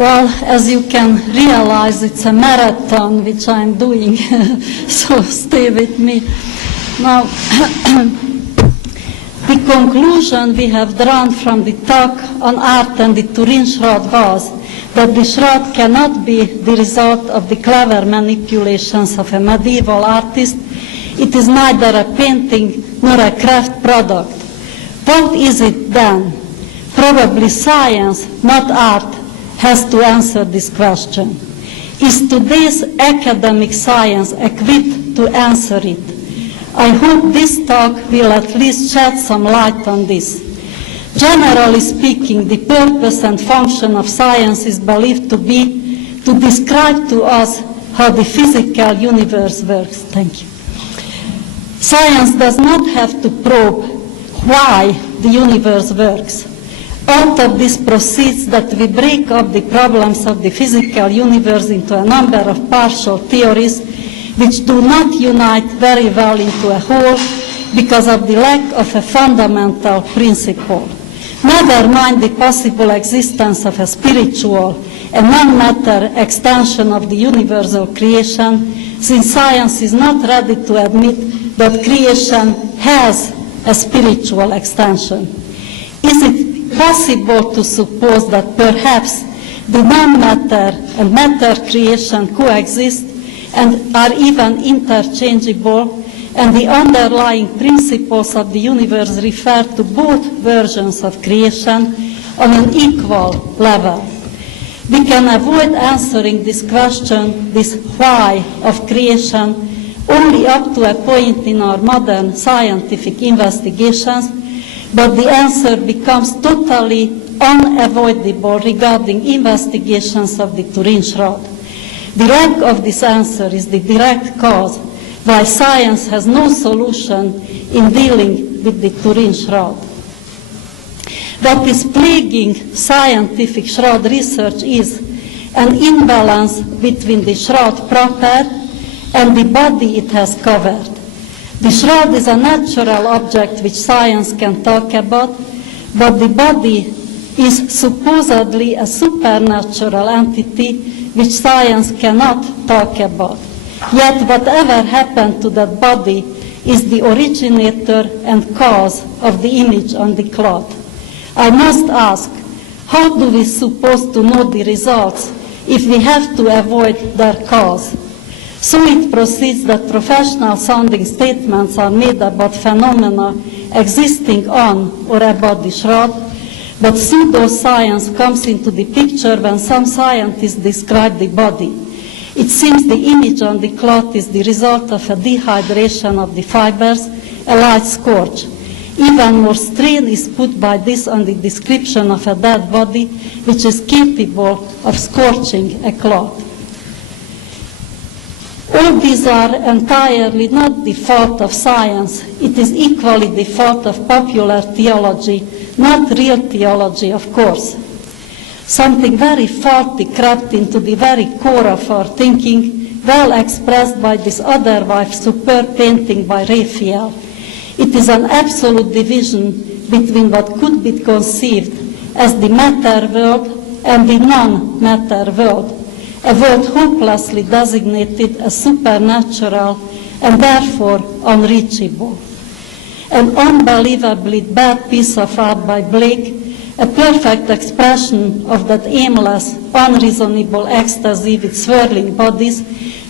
Well, as you can realize, it's a marathon which I'm doing, so stay with me. Now, the conclusion we have drawn from the talk on art and the Turin shroud was that the shroud cannot be the result of the clever manipulations of a medieval artist. It is neither a painting nor a craft product. What is it then? Probably science, not art, has to answer this question. Is today's academic science equipped to answer it? I hope this talk will at least shed some light on this. Generally speaking, the purpose and function of science is believed to be to describe to us how the physical universe works. Thank you. Science does not have to probe why the universe works. Out of this proceeds that we break up the problems of the physical universe into a number of partial theories which do not unite very well into a whole because of the lack of a fundamental principle. Never mind the possible existence of a spiritual and non-matter extension of the universal creation, since science is not ready to admit that creation has a spiritual extension. Is it possible to suppose that perhaps the non-matter and matter creation coexist and are even interchangeable, and the underlying principles of the universe refer to both versions of creation on an equal level? We can avoid answering this question, this why of creation, only up to a point in our modern scientific investigations, but the answer becomes totally unavoidable regarding investigations of the Turin shroud. The lack of this answer is the direct cause why science has no solution in dealing with the Turin shroud. What is plaguing scientific shroud research is an imbalance between the shroud proper and the body it has covered. The shroud is a natural object which science can talk about, but the body is supposedly a supernatural entity which science cannot talk about. Yet whatever happened to that body is the originator and cause of the image on the cloth. I must ask, how do we suppose to know the results if we have to avoid their cause? So it proceeds that professional sounding statements are made about phenomena existing on or about the shroud, but pseudoscience comes into the picture when some scientists describe the body. It seems the image on the cloth is the result of a dehydration of the fibers, a light scorch. Even more strain is put by this on the description of a dead body, which is capable of scorching a cloth. All these are entirely not the fault of science. It is equally the fault of popular theology, not real theology, of course. Something very faulty crept into the very core of our thinking, well expressed by this otherwise superb painting by Raphael. It is an absolute division between what could be conceived as the matter world and the non-matter world, a world hopelessly designated as supernatural and therefore unreachable. An unbelievably bad piece of art by Blake, a perfect expression of that aimless, unreasonable ecstasy with swirling bodies,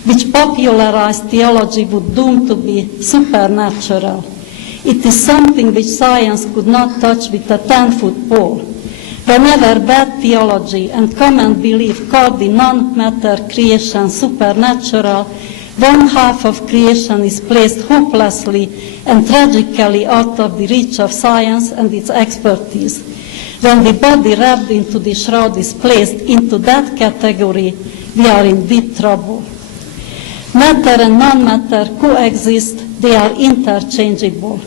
which popularized theology would doom to be supernatural. It is something which science could not touch with a 10-foot pole. Whenever bad theology and common belief call the non-matter creation supernatural, one half of creation is placed hopelessly and tragically out of the reach of science and its expertise. When the body wrapped into the shroud is placed into that category, we are in deep trouble. Matter and non-matter coexist, they are interchangeable.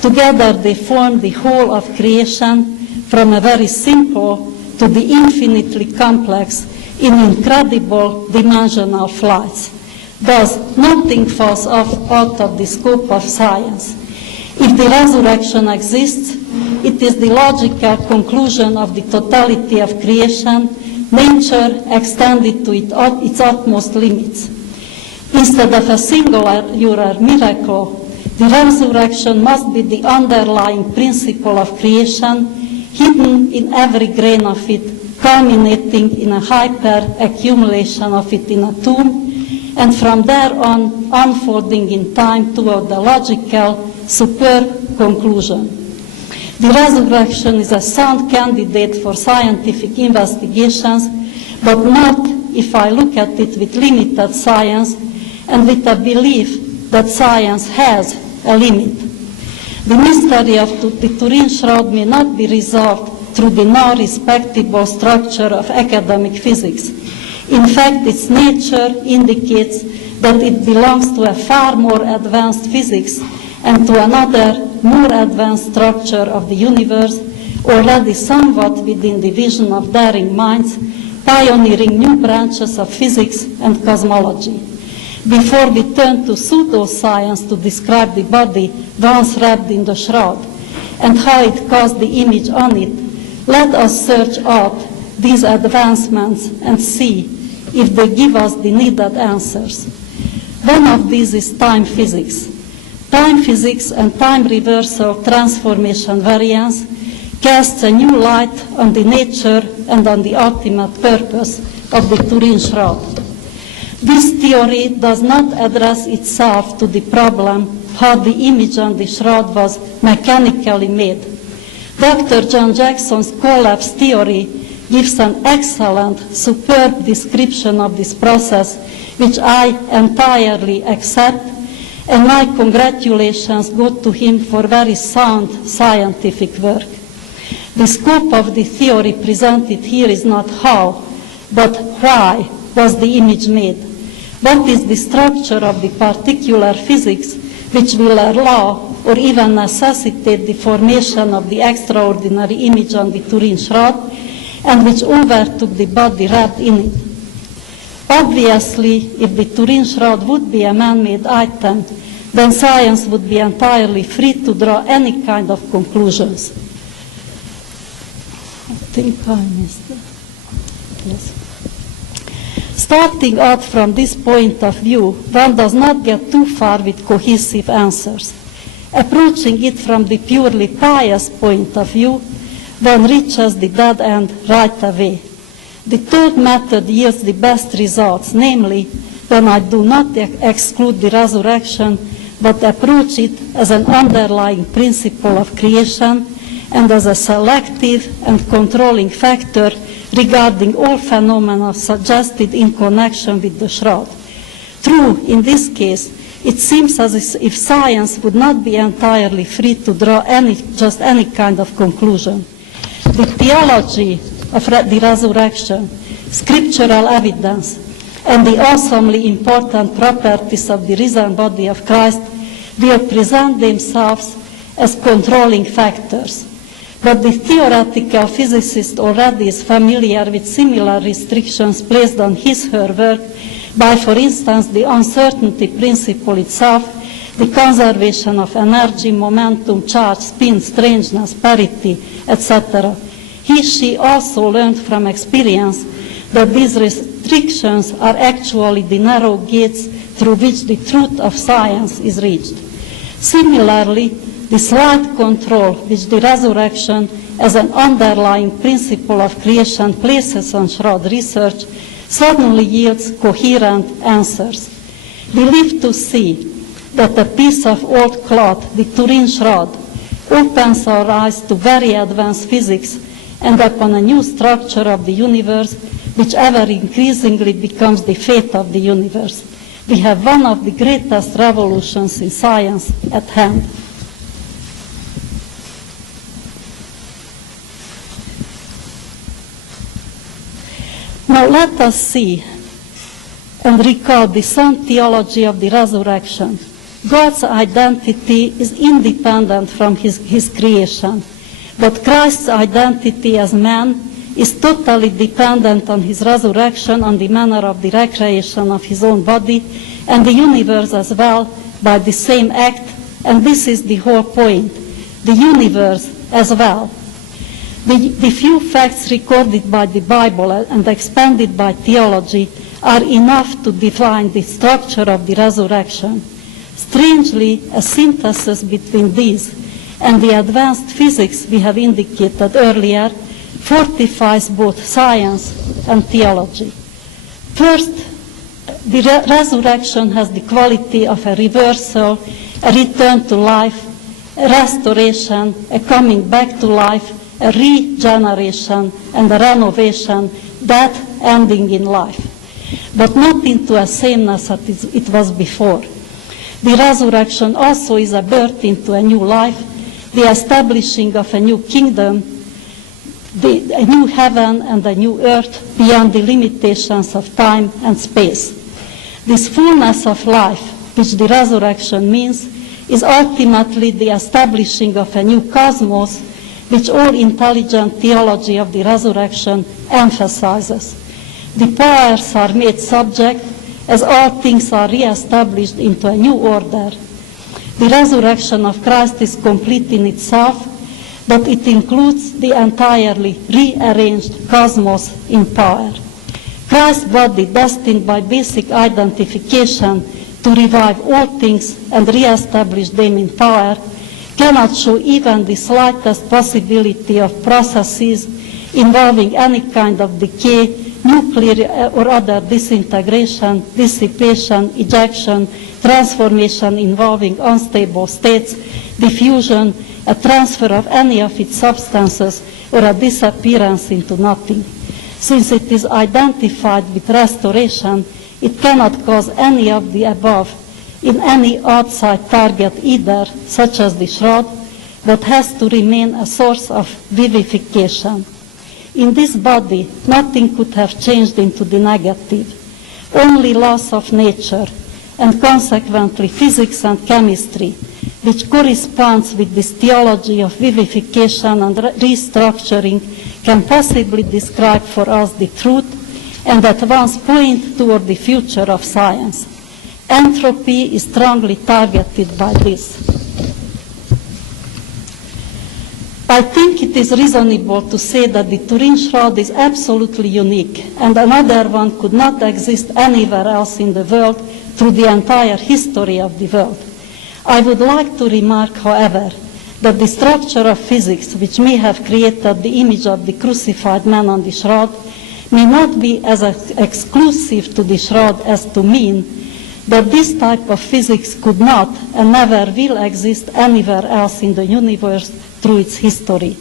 Together they form the whole of creation, from a very simple to the infinitely complex in incredible dimensional flights. Thus, nothing falls out of the scope of science. If the resurrection exists, it is the logical conclusion of the totality of creation, nature extended to its utmost limits. Instead of a singular miracle, the resurrection must be the underlying principle of creation, hidden in every grain of it, culminating in a hyper-accumulation of it in a tomb, and from there on unfolding in time toward the logical, superb conclusion. The resurrection is a sound candidate for scientific investigations, but not if I look at it with limited science and with a belief that science has a limit. The mystery of the Turin Shroud may not be resolved through the now respectable structure of academic physics. In fact, its nature indicates that it belongs to a far more advanced physics and to another, more advanced structure of the universe, already somewhat within the vision of daring minds, pioneering new branches of physics and cosmology. Before we turn to pseudoscience to describe the body once wrapped in the shroud and how it caused the image on it, let us search out these advancements and see if they give us the needed answers. One of these is time physics. Time physics and time reversal transformation variance casts a new light on the nature and on the ultimate purpose of the Turin Shroud. This theory does not address itself to the problem how the image on the shroud was mechanically made. Dr. John Jackson's collapse theory gives an excellent, superb description of this process, which I entirely accept, and my congratulations go to him for very sound scientific work. The scope of the theory presented here is not how, but why was the image made. What is the structure of the particular physics which will allow or even necessitate the formation of the extraordinary image on the Turin Shroud and which overtook the body wrapped in it? Obviously, if the Turin Shroud would be a man-made item, then science would be entirely free to draw any kind of conclusions. I think I missed it. Yes. Starting out from this point of view, one does not get too far with cohesive answers. Approaching it from the purely pious point of view, one reaches the dead end right away. The third method yields the best results, namely, when I do not exclude the resurrection, but approach it as an underlying principle of creation and as a selective and controlling factor regarding all phenomena suggested in connection with the shroud. True, in this case, it seems as if science would not be entirely free to draw just any kind of conclusion. The theology of the resurrection, scriptural evidence, and the awesomely important properties of the risen body of Christ will present themselves as controlling factors. But the theoretical physicist already is familiar with similar restrictions placed on his/her work by, for instance, the uncertainty principle itself, the conservation of energy, momentum, charge, spin, strangeness, parity, etc. He/she also learned from experience that these restrictions are actually the narrow gates through which the truth of science is reached. Similarly, the slight control which the resurrection as an underlying principle of creation places on shroud research suddenly yields coherent answers. We live to see that a piece of old cloth, the Turin Shroud, opens our eyes to very advanced physics and upon a new structure of the universe, which ever increasingly becomes the fate of the universe. We have one of the greatest revolutions in science at hand. Now let us see and recall the sound theology of the resurrection. God's identity is independent from his creation, but Christ's identity as man is totally dependent on his resurrection, on the manner of the recreation of his own body, and the universe as well by the same act, and this is the whole point, the universe as well. The few facts recorded by the Bible and expanded by theology are enough to define the structure of the resurrection. Strangely, a synthesis between these and the advanced physics we have indicated earlier fortifies both science and theology. First, the resurrection has the quality of a reversal, a return to life, a restoration, a coming back to life, a regeneration, and a renovation, that ending in life, but not into a sameness as it was before. The resurrection also is a birth into a new life, the establishing of a new kingdom, a new heaven and a new earth beyond the limitations of time and space. This fullness of life, which the resurrection means, is ultimately the establishing of a new cosmos, which all intelligent theology of the resurrection emphasizes. The powers are made subject as all things are re-established into a new order. The resurrection of Christ is complete in itself, but it includes the entirely rearranged cosmos in power. Christ's body, destined by basic identification to revive all things and re-establish them in power, cannot show even the slightest possibility of processes involving any kind of decay, nuclear or other disintegration, dissipation, ejection, transformation involving unstable states, diffusion, a transfer of any of its substances, or a disappearance into nothing. Since it is identified with restoration, it cannot cause any of the above in any outside target either, such as the shroud, but has to remain a source of vivification. In this body, nothing could have changed into the negative. Only laws of nature, and consequently physics and chemistry, which corresponds with this theology of vivification and restructuring, can possibly describe for us the truth and at once point toward the future of science. Entropy is strongly targeted by this. I think it is reasonable to say that the Turin shroud is absolutely unique, and another one could not exist anywhere else in the world through the entire history of the world. I would like to remark, however, that the structure of physics, which may have created the image of the crucified man on the shroud, may not be as exclusive to the shroud as to mean that this type of physics could not and never will exist anywhere else in the universe through its history.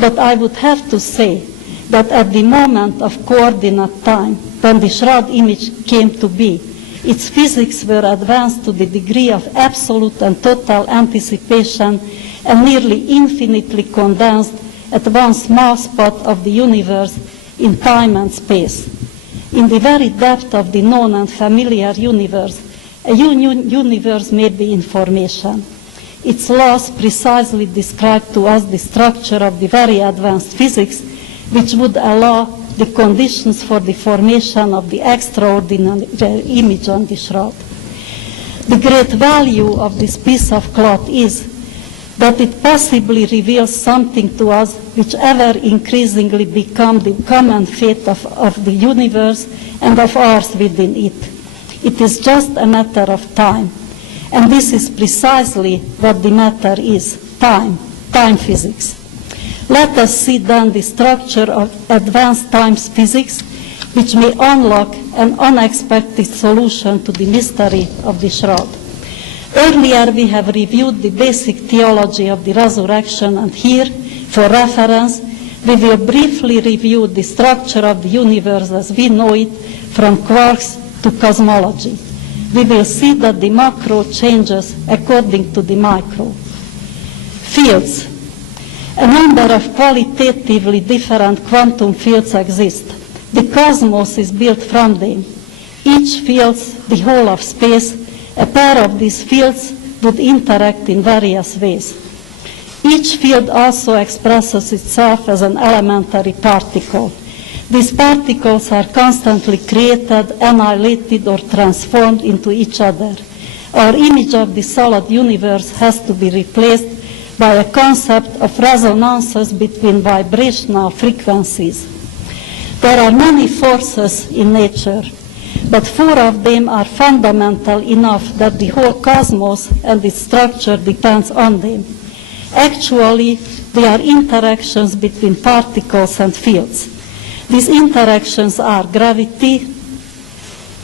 But I would have to say that at the moment of coordinate time, when the shroud image came to be, its physics were advanced to the degree of absolute and total anticipation and nearly infinitely condensed at one small spot of the universe in time and space. In the very depth of the known and familiar universe, a universe may be in formation. Its laws precisely describe to us the structure of the very advanced physics, which would allow the conditions for the formation of the extraordinary image on the shroud. The great value of this piece of cloth is that it possibly reveals something to us which ever increasingly become the common fate of the universe and of ours within it. It is just a matter of time. And this is precisely what the matter is, time physics. Let us see then the structure of advanced time physics, which may unlock an unexpected solution to the mystery of the shroud. Earlier we have reviewed the basic theology of the resurrection, and here, for reference, we will briefly review the structure of the universe as we know it, from quarks to cosmology. We will see that the macro changes according to the micro. Fields. A number of qualitatively different quantum fields exist. The cosmos is built from them. Each fills the whole of space. A pair of these fields would interact in various ways. Each field also expresses itself as an elementary particle. These particles are constantly created, annihilated, or transformed into each other. Our image of the solid universe has to be replaced by a concept of resonances between vibrational frequencies. There are many forces in nature, but 4 of them are fundamental enough that the whole cosmos and its structure depends on them. Actually, they are interactions between particles and fields. These interactions are gravity,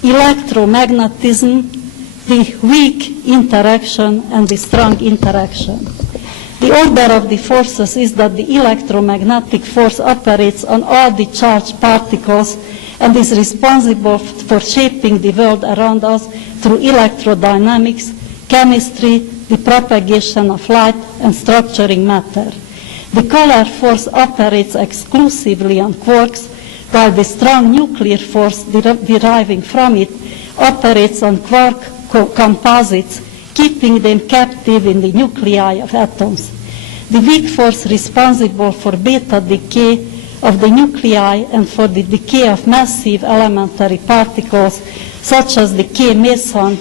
electromagnetism, the weak interaction, and the strong interaction. The order of the forces is that the electromagnetic force operates on all the charged particles and is responsible for shaping the world around us through electrodynamics, chemistry, the propagation of light, and structuring matter. The color force operates exclusively on quarks, while the strong nuclear force deriving from it operates on quark composites, keeping them captive in the nuclei of atoms. The weak force responsible for beta decay of the nuclei and for the decay of massive elementary particles, such as the K-meson,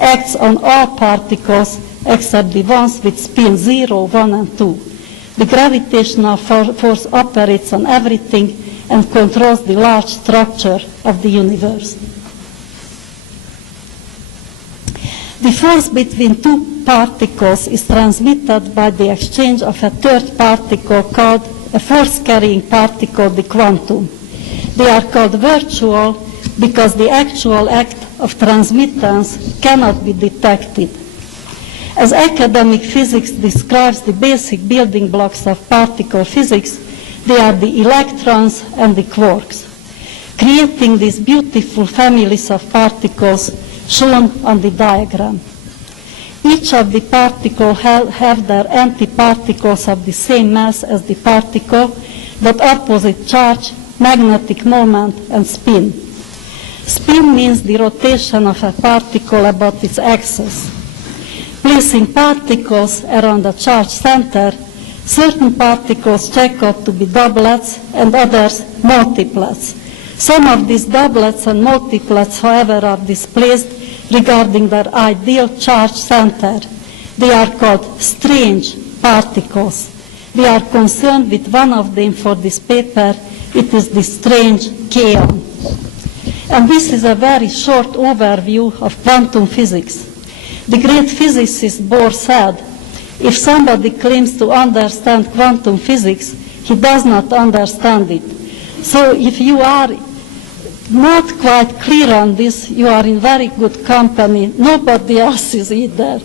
acts on all particles except the ones with spin 0, 1, and 2. The gravitational force operates on everything and controls the large structure of the universe. The force between 2 particles is transmitted by the exchange of a third particle called a force-carrying particle, the quantum. They are called virtual because the actual act of transmittance cannot be detected. As academic physics describes the basic building blocks of particle physics, they are the electrons and the quarks, creating these beautiful families of particles shown on the diagram. Each of the particles have their antiparticles of the same mass as the particle, but opposite charge, magnetic moment, and spin. Spin means the rotation of a particle about its axis. Placing particles around a charge center, certain particles check out to be doublets and others multiplets. Some of these doublets and multiplets, however, are displaced regarding their ideal charge center. They are called strange particles. We are concerned with one of them for this paper. It is the strange kaon. And this is a very short overview of quantum physics. The great physicist Bohr said, if somebody claims to understand quantum physics, he does not understand it. So if you are not quite clear on this, you are in very good company. Nobody else is either.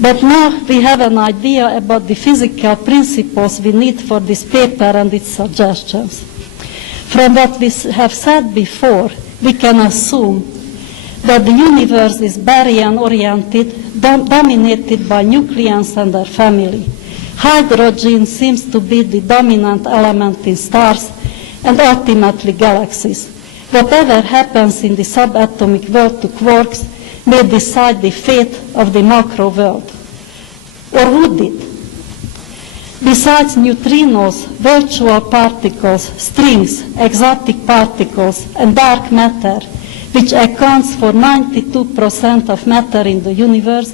But now we have an idea about the physical principles we need for this paper and its suggestions. From what we have said before, we can assume that the universe is baryon-oriented, dominated by nucleons and their family. Hydrogen seems to be the dominant element in stars and ultimately galaxies. Whatever happens in the subatomic world to quarks may decide the fate of the macro world. Or would it? Besides neutrinos, virtual particles, strings, exotic particles, and dark matter, which accounts for 92% of matter in the universe,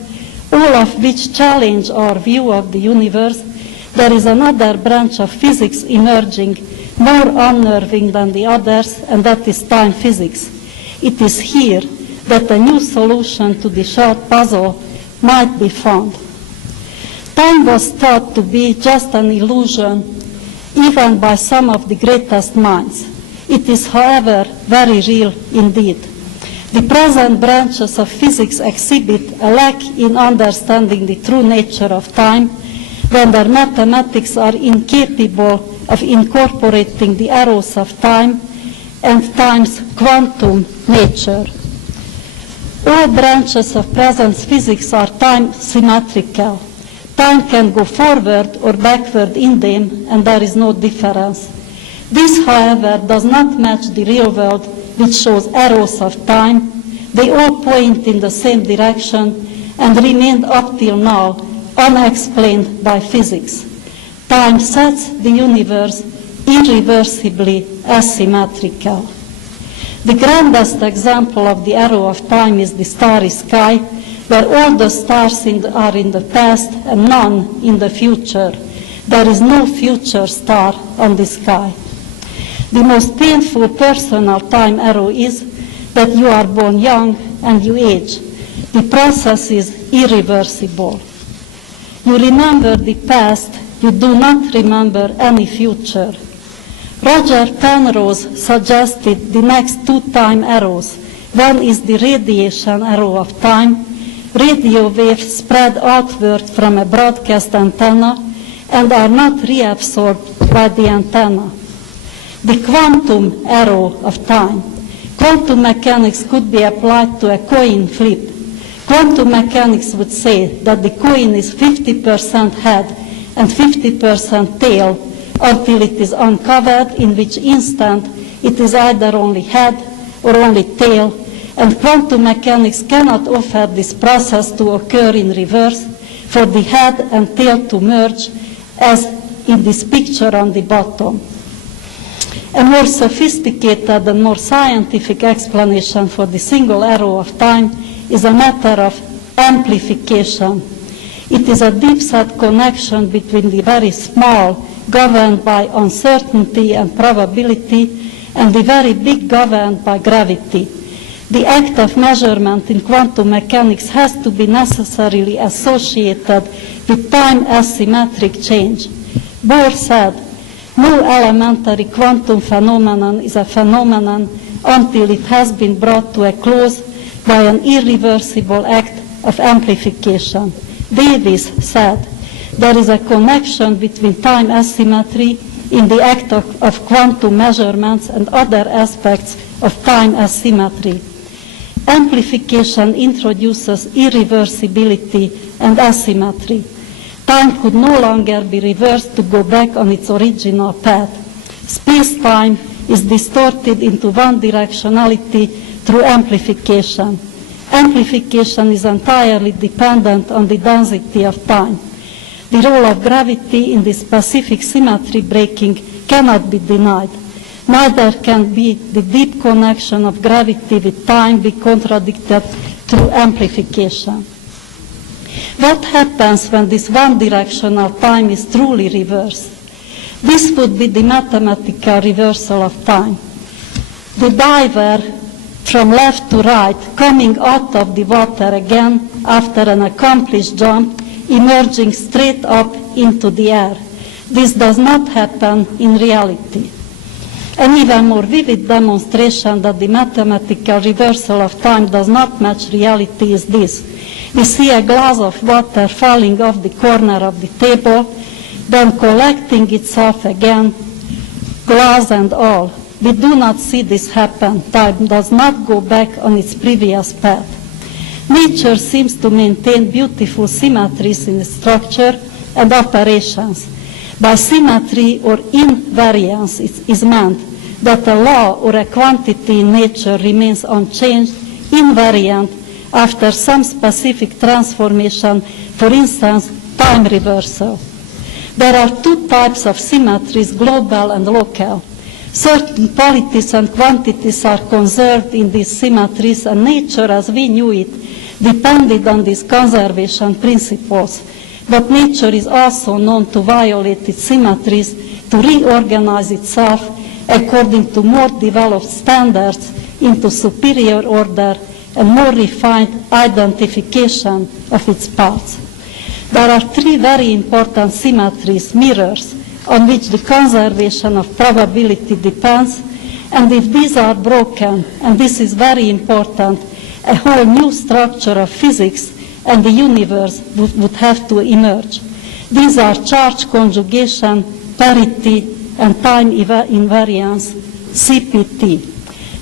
all of which challenge our view of the universe, there is another branch of physics emerging, more unnerving than the others, and that is time physics. It is here that a new solution to the short puzzle might be found. Time was thought to be just an illusion, even by some of the greatest minds. It is, however, very real indeed. The present branches of physics exhibit a lack in understanding the true nature of time, when their mathematics are incapable of incorporating the arrows of time and time's quantum nature. All branches of present physics are time symmetrical. Time can go forward or backward in them, and there is no difference. This, however, does not match the real world, which shows arrows of time. They all point in the same direction and remained up till now unexplained by physics. Time sets the universe irreversibly asymmetrical. The grandest example of the arrow of time is the starry sky, where all the stars are in the past and none in the future. There is no future star on the sky. The most painful personal time arrow is that you are born young and you age. The process is irreversible. You remember the past, you do not remember any future. Roger Penrose suggested the next two time arrows. One is the radiation arrow of time. Radio waves spread outward from a broadcast antenna and are not reabsorbed by the antenna. The quantum arrow of time. Quantum mechanics could be applied to a coin flip. Quantum mechanics would say that the coin is 50% head and 50% tail until it is uncovered, in which instant it is either only head or only tail, and quantum mechanics cannot offer this process to occur in reverse, for the head and tail to merge, as in this picture on the bottom. A more sophisticated and more scientific explanation for the single arrow of time is a matter of amplification. It is a deep-set connection between the very small, governed by uncertainty and probability, and the very big, governed by gravity. The act of measurement in quantum mechanics has to be necessarily associated with time asymmetric change. Bohr said, "No elementary quantum phenomenon is a phenomenon until it has been brought to a close by an irreversible act of amplification." Davis said, "There is a connection between time asymmetry in the act of quantum measurements and other aspects of time asymmetry." Amplification introduces irreversibility and asymmetry. Time could no longer be reversed to go back on its original path. Space-time is distorted into one directionality through amplification. Amplification is entirely dependent on the density of time. The role of gravity in the specific symmetry breaking cannot be denied. Neither can be the deep connection of gravity with time be contradicted through amplification. What happens when this one-directional time is truly reversed? This would be the mathematical reversal of time. The diver from left to right, coming out of the water again after an accomplished jump, emerging straight up into the air. This does not happen in reality. An even more vivid demonstration that the mathematical reversal of time does not match reality is this. We see a glass of water falling off the corner of the table, then collecting itself again, glass and all. We do not see this happen. Time does not go back on its previous path. Nature seems to maintain beautiful symmetries in structure and operations. By symmetry or invariance it is meant that a law or a quantity in nature remains unchanged, invariant, after some specific transformation, for instance, time reversal. There are two types of symmetries, global and local. Certain qualities and quantities are conserved in these symmetries, and nature as we knew it depended on these conservation principles. But nature is also known to violate its symmetries, to reorganize itself according to more developed standards into superior order and more refined identification of its parts. There are three very important symmetries, mirrors, on which the conservation of probability depends, and if these are broken, and this is very important, a whole new structure of physics and the universe would have to emerge. These are charge conjugation, parity, and time invariance, CPT.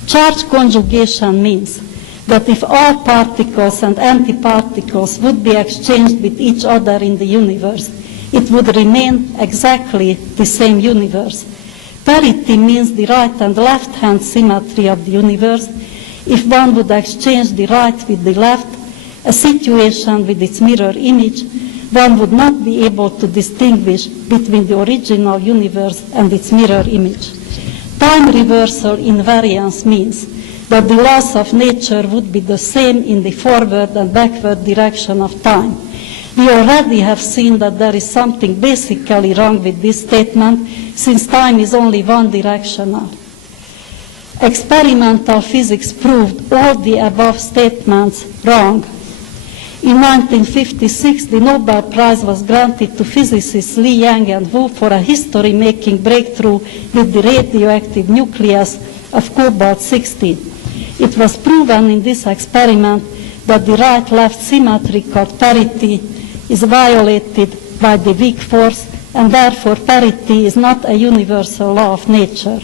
Charge conjugation means that if all particles and antiparticles would be exchanged with each other in the universe, it would remain exactly the same universe. Parity means the right and left-hand symmetry of the universe. If one would exchange the right with the left, a situation with its mirror image, one would not be able to distinguish between the original universe and its mirror image. Time reversal invariance means that the laws of nature would be the same in the forward and backward direction of time. We already have seen that there is something basically wrong with this statement, since time is only one directional. Experimental physics proved all the above statements wrong. In 1956, the Nobel Prize was granted to physicists Li, Yang, and Wu for a history-making breakthrough with the radioactive nucleus of cobalt-60. It was proven in this experiment that the right-left symmetrical parity is violated by the weak force, and therefore parity is not a universal law of nature.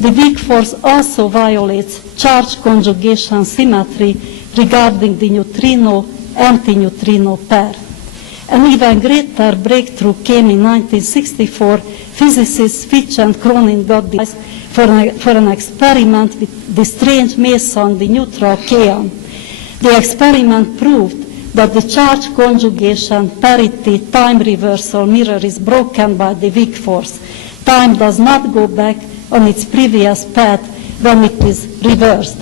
The weak force also violates charge conjugation symmetry regarding the neutrino-antineutrino pair. An even greater breakthrough came in 1964. Physicists Fitch and Cronin got the prize for an experiment with the strange meson, the neutral kaon. The experiment proved that the charge conjugation parity time reversal mirror is broken by the weak force. Time does not go back on its previous path when it is reversed.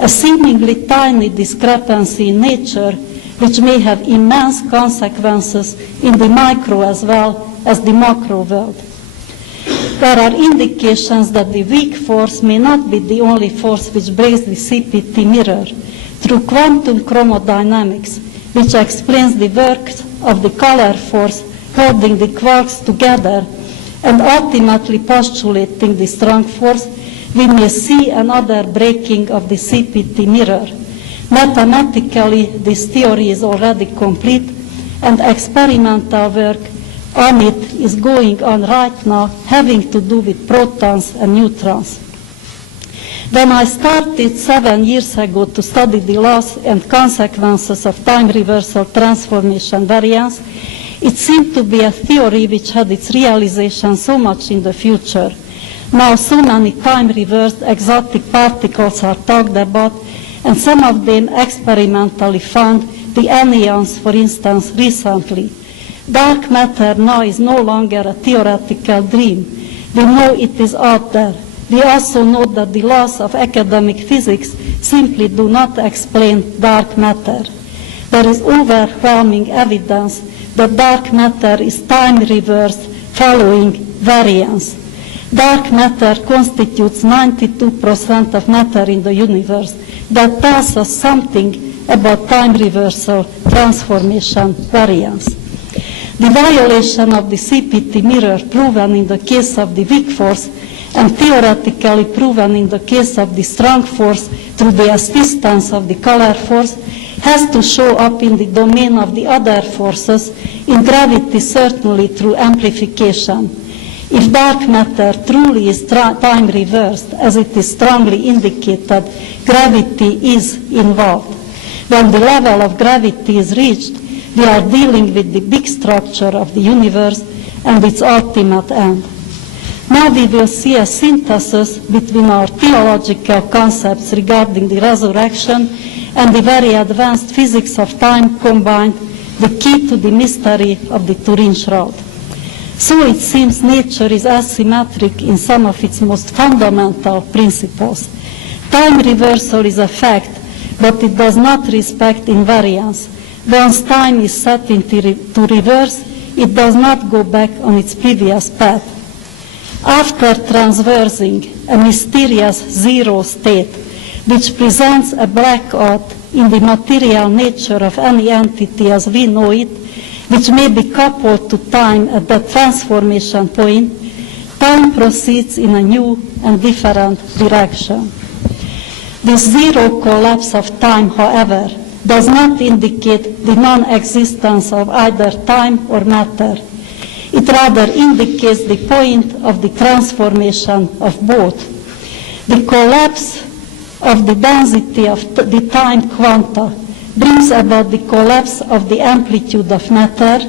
A seemingly tiny discrepancy in nature, which may have immense consequences in the micro as well as the macro world. There are indications that the weak force may not be the only force which breaks the CPT mirror. Through quantum chromodynamics, which explains the work of the color force holding the quarks together and ultimately postulating the strong force, we may see another breaking of the CPT mirror. Mathematically, this theory is already complete, and experimental work on it is going on right now, having to do with protons and neutrons. When I started 7 years ago to study the laws and consequences of time reversal transformation variance, it seemed to be a theory which had its realization so much in the future. Now so many time-reversed exotic particles are talked about, and some of them experimentally found the anyons, for instance, recently. Dark matter now is no longer a theoretical dream. We know it is out there. We also know that the laws of academic physics simply do not explain dark matter. There is overwhelming evidence that dark matter is time-reversed following variance. Dark matter constitutes 92% of matter in the universe. That tells us something about time reversal transformation variance. The violation of the CPT mirror proven in the case of the weak force and theoretically proven in the case of the strong force through the assistance of the color force has to show up in the domain of the other forces, in gravity certainly through amplification. If dark matter truly is time reversed, as it is strongly indicated, gravity is involved. When the level of gravity is reached, we are dealing with the big structure of the universe and its ultimate end. Now we will see a synthesis between our theological concepts regarding the resurrection and the very advanced physics of time combined, the key to the mystery of the Turin Shroud. So it seems nature is asymmetric in some of its most fundamental principles. Time reversal is a fact, but it does not respect invariance. Once time is set to reverse, it does not go back on its previous path. After transversing a mysterious zero state, which presents a blackout in the material nature of any entity as we know it, which may be coupled to time at that transformation point, time proceeds in a new and different direction. This zero collapse of time, however, does not indicate the non-existence of either time or matter. It rather indicates the point of the transformation of both. The collapse of the density of the time quanta brings about the collapse of the amplitude of matter.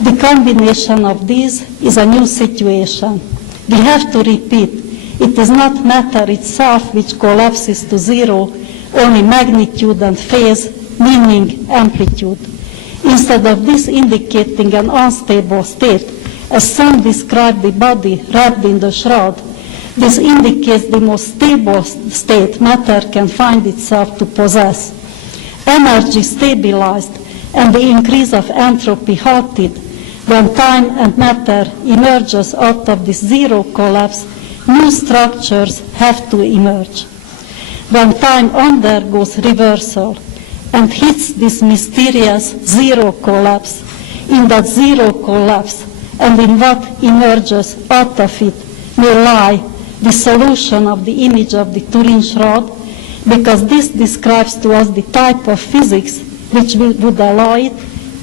The combination of these is a new situation. We have to repeat, it is not matter itself which collapses to zero, only magnitude and phase, meaning amplitude. Instead of this indicating an unstable state, as some describe the body wrapped in the shroud, This indicates the most stable state matter can find itself to possess. Energy stabilized and the increase of entropy halted. When time and matter emerges out of this zero collapse, new structures have to emerge. When time undergoes reversal and hits this mysterious zero collapse, in that zero collapse and in what emerges out of it may lie the solution of the image of the Turin shroud, because this describes to us the type of physics which would allow it,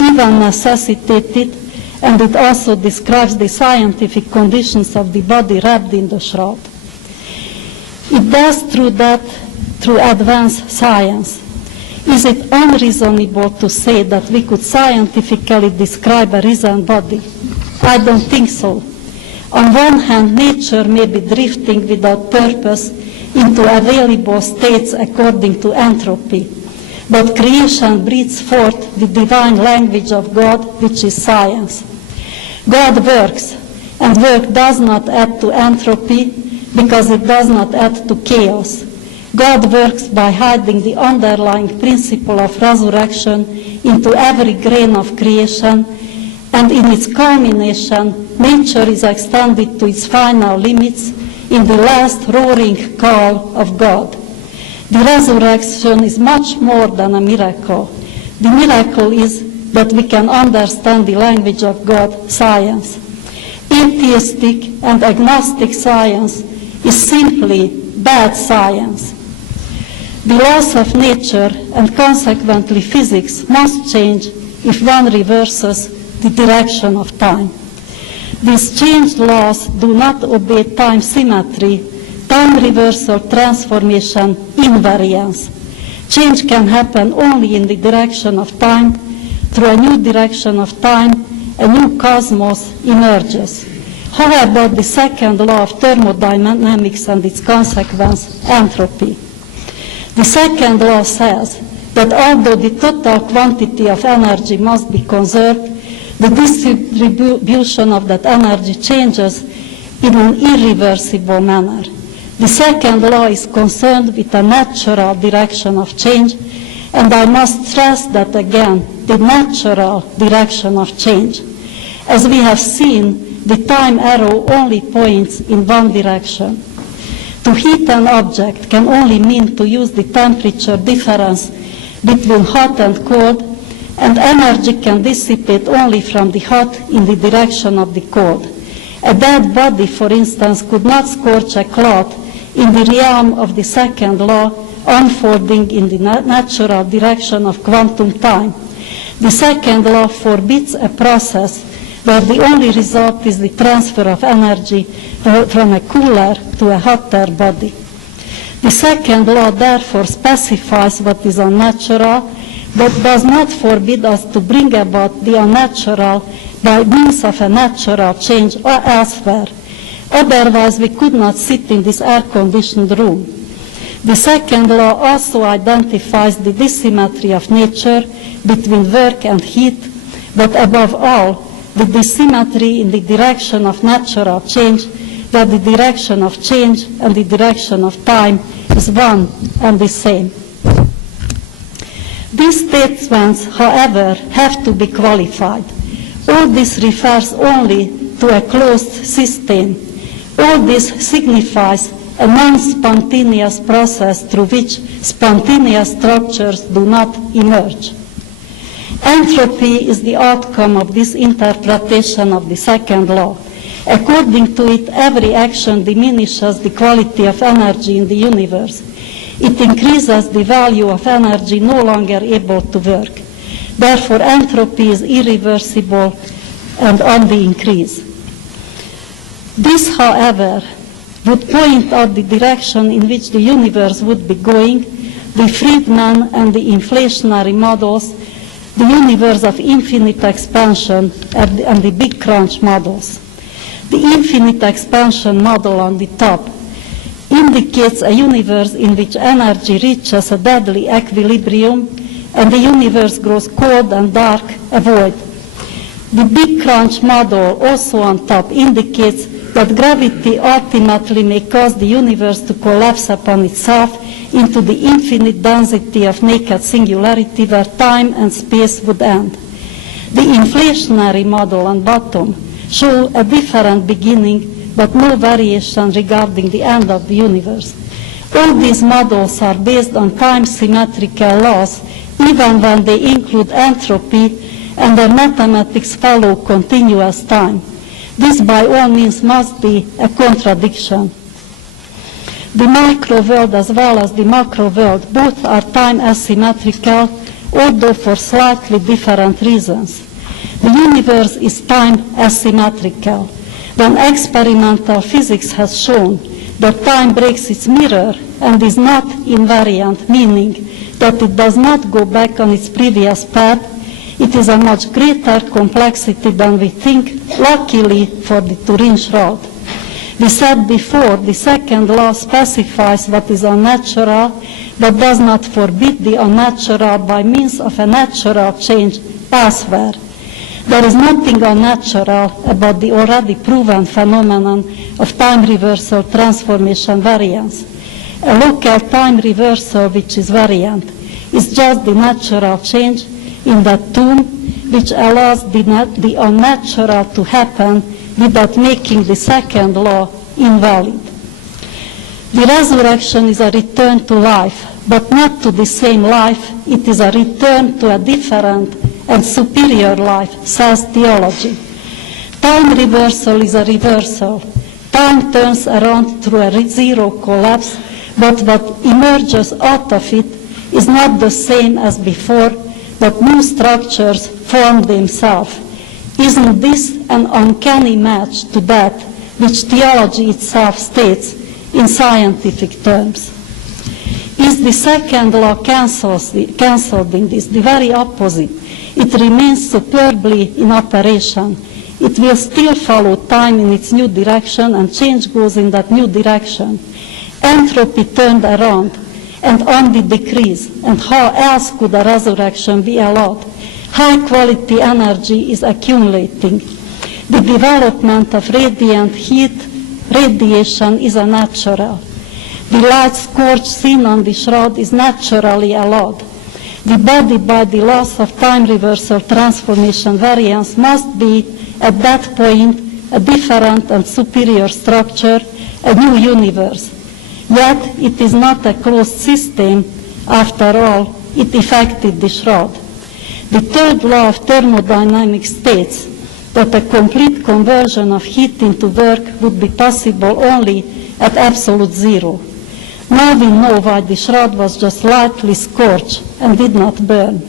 even necessitate it, and it also describes the scientific conditions of the body wrapped in the shroud. It does through advanced science. Is it unreasonable to say that we could scientifically describe a risen body? I don't think so. On one hand, nature may be drifting without purpose into available states according to entropy, but creation breathes forth the divine language of God, which is science. God works, and work does not add to entropy because it does not add to chaos. God works by hiding the underlying principle of resurrection into every grain of creation, and in its culmination, nature is extended to its final limits in the last roaring call of God. The resurrection is much more than a miracle. The miracle is that we can understand the language of God, science. Atheistic and agnostic science is simply bad science. The laws of nature and consequently physics must change if one reverses the direction of time. These changed laws do not obey time symmetry, time reversal, transformation, invariance. Change can happen only in the direction of time. Through a new direction of time, a new cosmos emerges. How about the second law of thermodynamics and its consequence, entropy? The second law says that although the total quantity of energy must be conserved, the distribution of that energy changes in an irreversible manner. The second law is concerned with a natural direction of change, and I must stress that again, the natural direction of change. As we have seen, the time arrow only points in one direction. To heat an object can only mean to use the temperature difference between hot and cold, and energy can dissipate only from the hot in the direction of the cold. A dead body, for instance, could not scorch a cloth in the realm of the second law, unfolding in the natural direction of quantum time. The second law forbids a process where the only result is the transfer of energy from a cooler to a hotter body. The second law therefore specifies what is unnatural, but does not forbid us to bring about the unnatural by means of a natural change or elsewhere. Otherwise, we could not sit in this air-conditioned room. The second law also identifies the dissymmetry of nature between work and heat, but above all, the dissymmetry in the direction of natural change, where the direction of change and the direction of time is one and the same. These statements, however, have to be qualified. All this refers only to a closed system. All this signifies a non-spontaneous process through which spontaneous structures do not emerge. Entropy is the outcome of this interpretation of the second law. According to it, every action diminishes the quality of energy in the universe. It increases the value of energy no longer able to work. Therefore, entropy is irreversible and on the increase. This, however, would point out the direction in which the universe would be going. The Friedman and the inflationary models, the universe of infinite expansion, and the Big Crunch models. The infinite expansion model on the top indicates a universe in which energy reaches a deadly equilibrium and the universe grows cold and dark, a void. The Big Crunch model, also on top, indicates that gravity ultimately may cause the universe to collapse upon itself into the infinite density of naked singularity where time and space would end. The inflationary model on bottom shows a different beginning but no variation regarding the end of the universe. All these models are based on time-symmetrical laws, even when they include entropy and their mathematics follow continuous time. This by all means must be a contradiction. The micro world as well as the macro world both are time asymmetrical, although for slightly different reasons. The universe is time asymmetrical. When experimental physics has shown that time breaks its mirror and is not invariant, meaning that it does not go back on its previous path, it is a much greater complexity than we think, luckily for the Turing rod. We said before, the second law specifies what is unnatural, but does not forbid the unnatural by means of a natural change elsewhere. There is nothing unnatural about the already proven phenomenon of time reversal transformation variance. A local time reversal which is variant is just the natural change in that tomb which allows the unnatural to happen without making the second law invalid. The resurrection is a return to life, but not to the same life. It is a return to a different and superior life, says theology. Time reversal is a reversal. Time turns around through a zero collapse, but what emerges out of it is not the same as before, but new structures form themselves. Isn't this an uncanny match to that which theology itself states in scientific terms? Is the second law cancelled in this? The very opposite. It remains superbly in operation. It will still follow time in its new direction, and change goes in that new direction. Entropy turned around and on the decrease, and how else could a resurrection be allowed? High-quality energy is accumulating. The development of radiant heat radiation is a natural. The light scorch seen on the shroud is naturally allowed. The body, by the laws of time reversal transformation variance, must be at that point a different and superior structure, a new universe. Yet it is not a closed system. After all, it affected the shroud. The third law of thermodynamics states that a complete conversion of heat into work would be possible only at absolute zero. Now we know why the shroud was just lightly scorched and did not burn.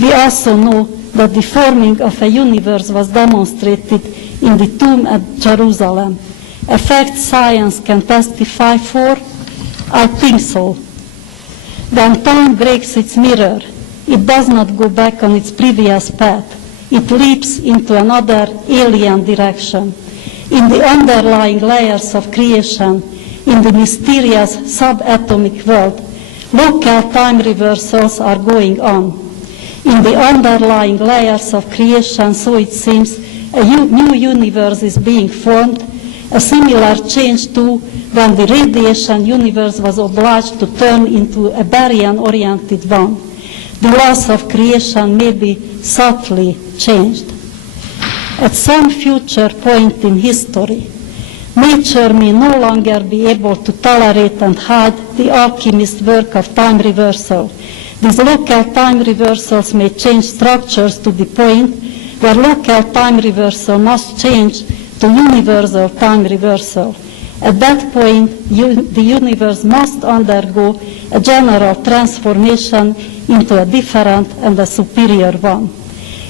We also know that the forming of a universe was demonstrated in the tomb at Jerusalem. A fact science can testify for? I think so. When time breaks its mirror, it does not go back on its previous path. It leaps into another alien direction. In the underlying layers of creation, in the mysterious subatomic world, local time reversals are going on. In the underlying layers of creation, so it seems, a new universe is being formed, a similar change to when the radiation universe was obliged to turn into a baryon-oriented one. The laws of creation may be subtly changed. At some future point in history, nature may no longer be able to tolerate and hide the alchemist work of time reversal. These local time reversals may change structures to the point where local time reversal must change to universal time reversal. At that point, the universe must undergo a general transformation into a different and a superior one.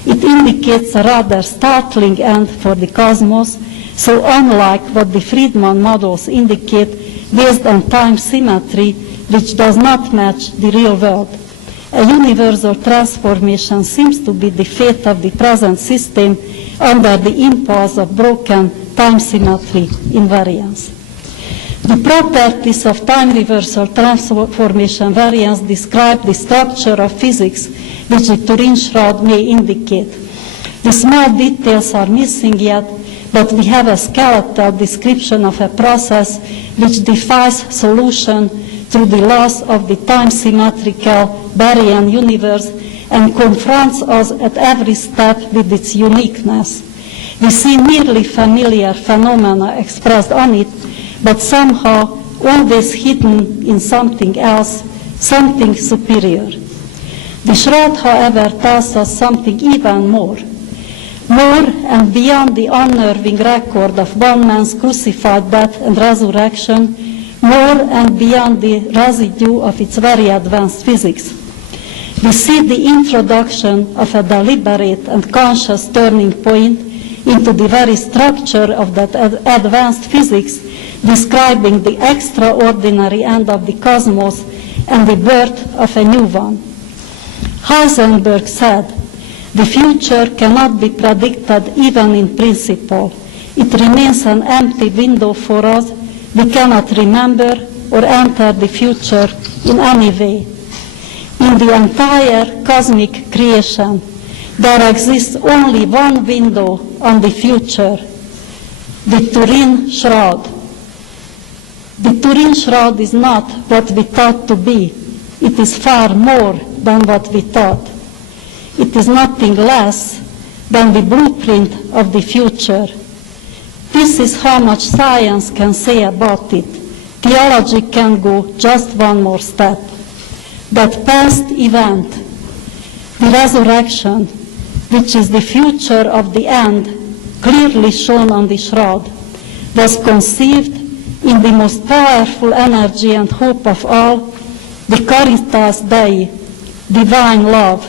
It indicates a rather startling end for the cosmos, so unlike what the Friedman models indicate based on time symmetry, which does not match the real world. A universal transformation seems to be the fate of the present system under the impulse of broken time symmetry invariance. The properties of time reversal transformation variance describe the structure of physics which the Turing shroud may indicate. The small details are missing yet, but we have a skeletal description of a process which defies solution through the loss of the time-symmetrical baryon universe and confronts us at every step with its uniqueness. We see nearly familiar phenomena expressed on it, but somehow always hidden in something else, something superior. The shroud, however, tells us something even more and beyond the unnerving record of one man's crucified death and resurrection, more and beyond the residue of its very advanced physics. We see the introduction of a deliberate and conscious turning point into the very structure of that advanced physics, describing the extraordinary end of the cosmos and the birth of a new one. Heisenberg said, "The future cannot be predicted even in principle. It remains an empty window for us. We cannot remember or enter the future in any way." In the entire cosmic creation, there exists only one window on the future, the Turin Shroud. The Turin Shroud is not what we thought to be. It is far more than what we thought. It is nothing less than the blueprint of the future. This is how much science can say about it. Theology can go just one more step. That past event, the resurrection, which is the future of the end, clearly shown on the shroud, was conceived in the most powerful energy and hope of all, the Caritas Dei, divine love.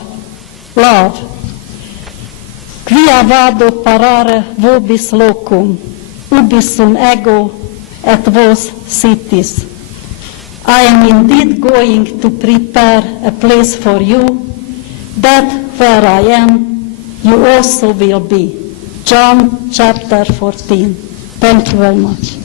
Love. Quia vado parare vobis locum, ubi sum ego et vos sitis. I am indeed going to prepare a place for you, that where I am, you also will be. John chapter 14. Thank you very much.